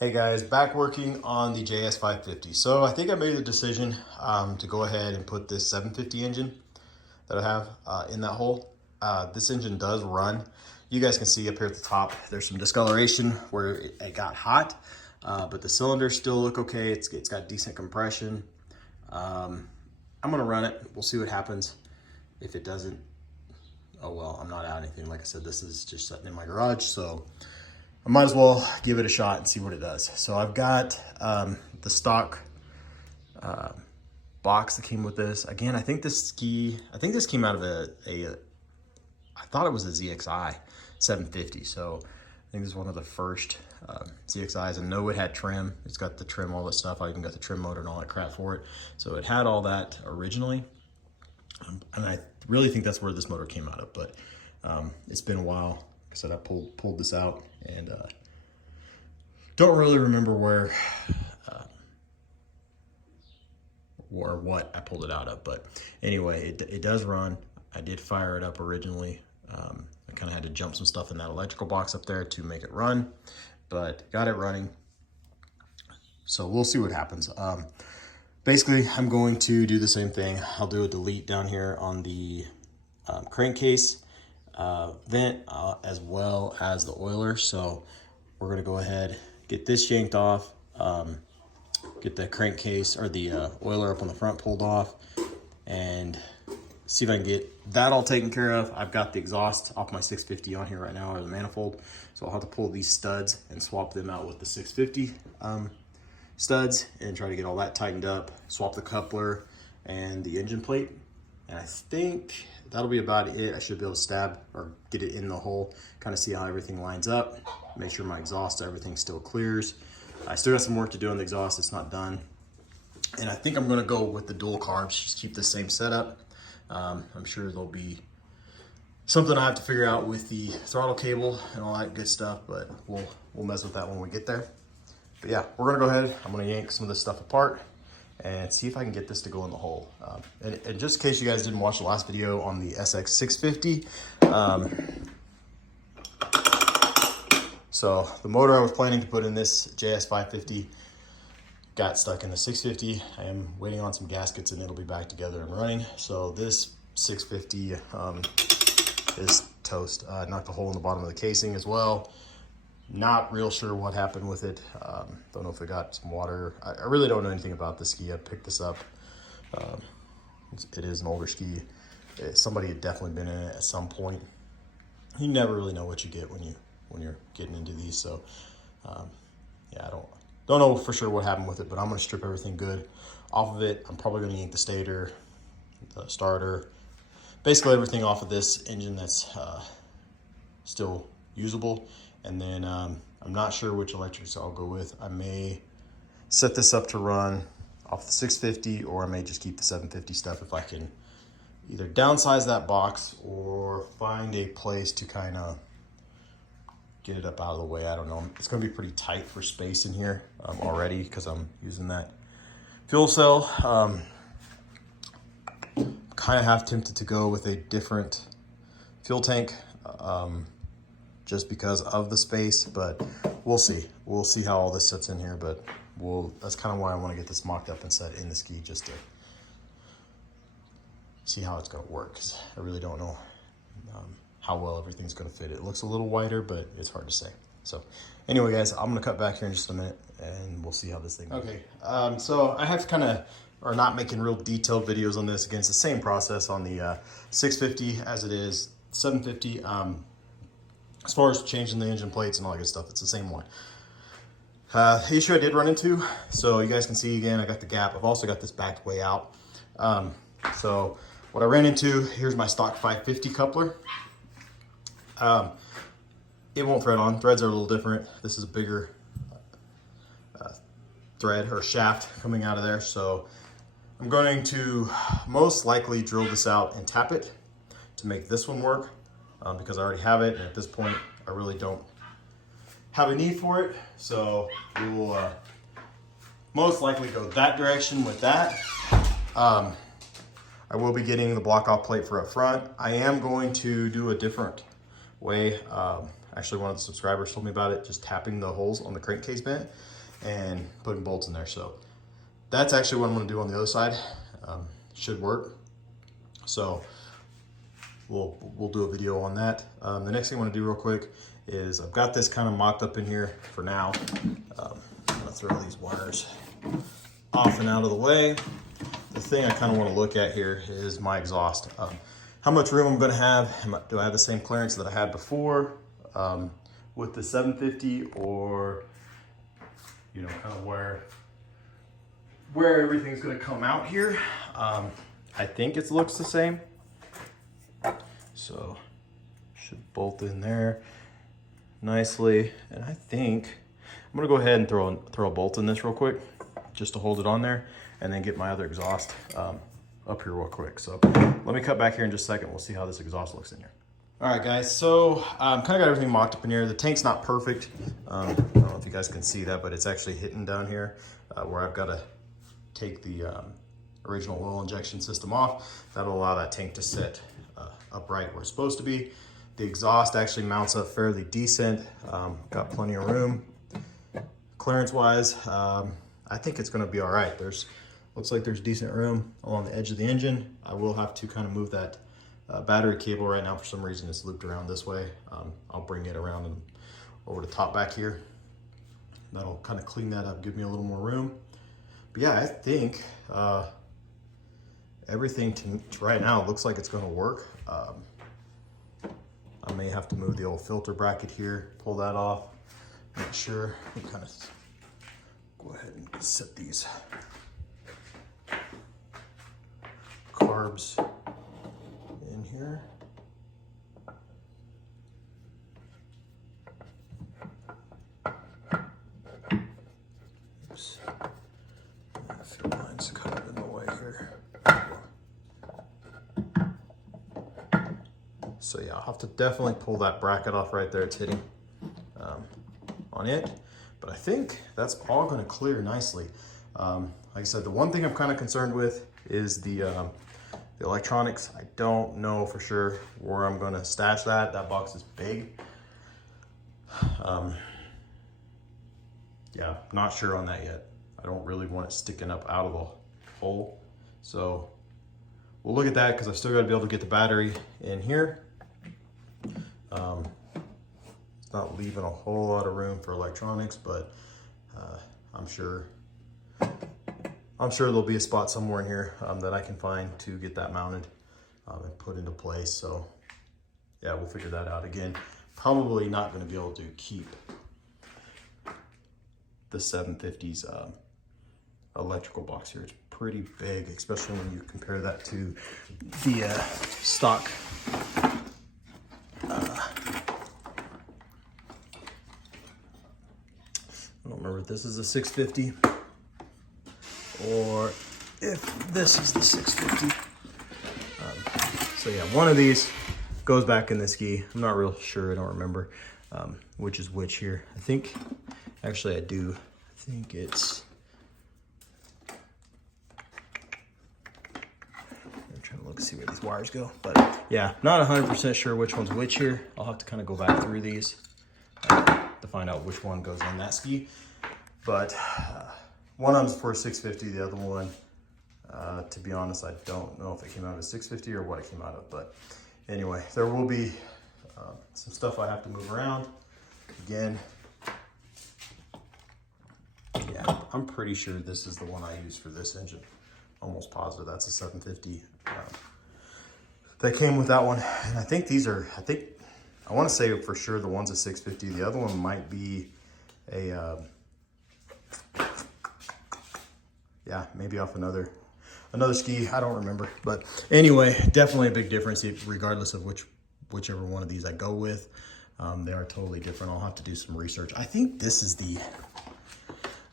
Hey guys, back working on the JS550. So I think I made the decision to go ahead and put this 750 engine that I have in that hole. This engine does run. You guys can see up here at the top, there's some discoloration where it got hot, but the cylinders still look okay. It's got decent compression. I'm gonna run it. We'll see what happens. If it doesn't, oh well, I'm not out anything. Like I said, this is just sitting in my garage, so I might as well give it a shot and see what it does. So I've got the stock box that came with this. Again, I think this came out of I thought it was a ZXI 750. So I think this is one of the first ZXIs. I know it had trim. It's got the trim, all that stuff. I even got the trim motor and all that crap for it. So it had all that originally. And I really think that's where this motor came out of, but it's been a while. Like I said, I pulled this out and don't really remember where or what I pulled it out of, but anyway, it does run. I did fire it up originally. I kind of had to jump some stuff in that electrical box up there to make it run, but got it running. So we'll see what happens. Basically, I'm going to do the same thing. I'll do a delete down here on the crankcase vent as well as the oiler. So we're gonna go ahead, get this yanked off, get the crankcase or the oiler up on the front pulled off, and see if I can get that all taken care of. I've got the exhaust off my 650 on here right now, or the manifold, so I'll have to pull these studs and swap them out with the 650 studs and try to get all that tightened up, swap the coupler and the engine plate, and I think that'll be about it. I should be able to stab or get it in the hole, kind of see how everything lines up, make sure my exhaust, everything still clears. I still got some work to do on the exhaust, it's not done. And I think I'm gonna go with the dual carbs, just keep the same setup. I'm sure there'll be something I have to figure out with the throttle cable and all that good stuff, but we'll mess with that when we get there. But yeah, we're gonna go ahead, I'm gonna yank some of this stuff apart and see if I can get this to go in the hole. And just in case you guys didn't watch the last video on the SX650, so the motor I was planning to put in this JS550 got stuck in the 650. I am waiting on some gaskets and it'll be back together and running. So this 650 is toast. Knocked a hole in the bottom of the casing as well. Not real sure what happened with it. Don't know if it got some water. I really don't know anything about this ski. I picked this up. It is an older ski. Somebody had definitely been in it at some point. You never really know what you get when you're getting into these. So yeah, I don't know for sure what happened with it, but I'm gonna strip everything good off of it. I'm probably gonna yank the stator, the starter, basically everything off of this engine that's still usable. And then I'm not sure which electrics I'll go with. I may set this up to run off the 650, or I may just keep the 750 stuff if I can either downsize that box or find a place to kind of get it up out of the way. I don't know. It's going to be pretty tight for space in here already because I'm using that fuel cell. Kind of half tempted to go with a different fuel tank. Just because of the space, but we'll see. We'll see how all this sits in here, but that's kind of why I want to get this mocked up and set in the ski, just to see how it's going to work, because I really don't know how well everything's going to fit. It looks a little wider, but it's hard to say. So anyway, guys, I'm going to cut back here in just a minute and we'll see how this thing goes. Okay, so I have kind of, or not making real detailed videos on this. Again, it's the same process on the 650 as it is 750. As far as changing the engine plates and all that good stuff, it's the same one. The issue I did run into, so you guys can see again, I got the gap. I've also got this backed way out. So what I ran into, here's my stock 550 coupler. It won't thread on. Threads are a little different. This is a bigger thread or shaft coming out of there. So I'm going to most likely drill this out and tap it to make this one work. Because I already have it, and at this point I really don't have a need for it, so we will most likely go that direction with that. I will be getting the block off plate for up front. I am going to do a different way. I Actually, one of the subscribers told me about it, just tapping the holes on the crankcase vent and putting bolts in there. So that's actually what I'm gonna do on the other side. Should work. So we'll do a video on that. The next thing I wanna do real quick is I've got this kind of mocked up in here for now. I'm gonna throw these wires off and out of the way. The thing I kind of want to look at here is my exhaust. How much room I'm going to have? Do I have the same clearance that I had before with the 750, or you know, kind of where everything's going to come out here? I think it looks the same, so should bolt in there nicely. And I think I'm going to go ahead and throw a bolt in this real quick, just to hold it on there, and then get my other exhaust up here real quick. So let me cut back here in just a second. We'll see how this exhaust looks in here. All right, guys, so kind of got everything mocked up in here. The tank's not perfect. I don't know if you guys can see that, but it's actually hitting down here where I've got to take the original oil injection system off. That'll allow that tank to sit upright where it's supposed to be. The exhaust actually mounts up fairly decent. Got plenty of room. Clearance-wise, I think it's gonna be all right. Looks like there's decent room along the edge of the engine. I will have to kind of move that battery cable right now. For some reason, it's looped around this way. I'll bring it around and over the top back here. That'll kind of clean that up, give me a little more room. But yeah, I think everything to right now looks like it's gonna work. I may have to move the old filter bracket here, pull that off, make sure we kind of go ahead and set these carbs in here. Oops. A few lines kind of in the way here. So yeah, I'll have to definitely pull that bracket off right there. It's hitting on it. But I think that's all gonna clear nicely. Like I said, the one thing I'm kind of concerned with is the electronics. I don't know for sure where I'm gonna stash that. That box is big. Yeah, not sure on that yet. I don't really want it sticking up out of the hole. So we'll look at that, because I've still got to be able to get the battery in here. It's not leaving a whole lot of room for electronics, but I'm sure there'll be a spot somewhere in here that I can find to get that mounted and put into place. So yeah, we'll figure that out. Again, probably not going to be able to keep the 750's electrical box here. It's pretty big, especially when you compare that to the stock I don't remember if this is a 650 or if this is the 650. So yeah, one of these goes back in the ski. I'm not real sure, I don't remember which is which here. I think, actually I do. I think it's, I'm trying to look, see where these wires go. But yeah, not 100% sure which one's which here. I'll have to kind of go back through these to find out which one goes in that ski. But one of them's for a 650, the other one, to be honest, I don't know if it came out of a 650 or what it came out of. But anyway, there will be some stuff I have to move around. Again, yeah, I'm pretty sure this is the one I use for this engine. Almost positive that's a 750. They came with that one, and I think these are, I want to say for sure the one's a 650. The other one might be a, yeah, maybe off another ski. I don't remember, but anyway, definitely a big difference regardless of whichever one of these I go with. They are totally different. I'll have to do some research. I think this is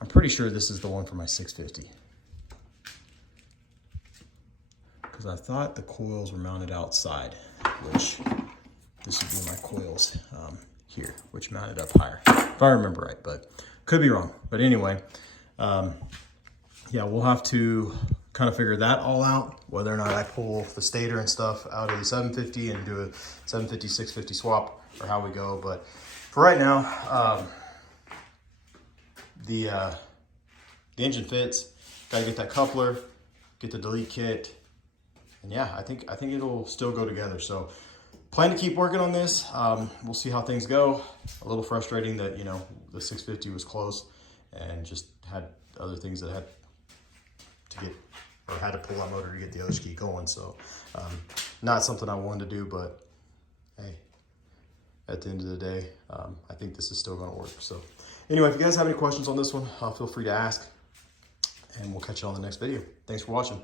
I'm pretty sure this is the one for my 650. Because I thought the coils were mounted outside, which this would be my coils here, which mounted up higher, if I remember right, but could be wrong. But anyway, yeah, we'll have to kind of figure that all out, whether or not I pull the stator and stuff out of the 750 and do a 750, 650 swap, or how we go. But for right now, the engine fits. Gotta get that coupler, get the delete kit, and yeah, I think it'll still go together. So plan to keep working on this. We'll see how things go. A little frustrating that, you know, the 650 was close and just had other things that had to get, or had to pull that motor to get the other ski going. So not something I wanted to do, but hey, at the end of the day, I think this is still gonna work. So anyway, if you guys have any questions on this one, feel free to ask, and we'll catch you on the next video. Thanks for watching.